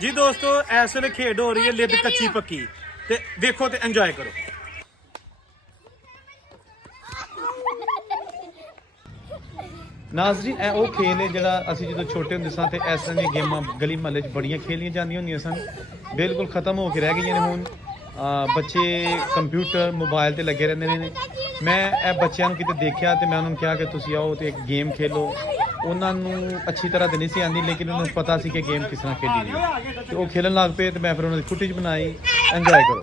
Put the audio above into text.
जी दोस्तों इस वे खेड हो रही है लिद कच्ची पक्की ते देखो ते एंजॉय करो। नाज़रीन ए वो खेल है जिहड़ा असीं जदों छोटे हुंदे सां ते इस तरह दी गेमां गली महल्ले च बड़ियां खेलियां जांदियां हुंदियां सन, बिल्कुल खत्म हो के रह गईयां ने हुण। बच्चे कंप्यूटर मोबाइल ते लगे रहंदे ने। मैं ए बच्चों किते देखिया ते मैं उन्होंने कहा कि तुसीं आओ ते एक गेम खेलो। उन्होंने अच्छी तरह तो नहीं सी आंदी लेकिन उन्होंने पता सी कि गेम किस तरह खेली जाए तो वो खेलन लग पे तो मैं फिर उन्होंने फुटेज बनाई। एंजॉय करो।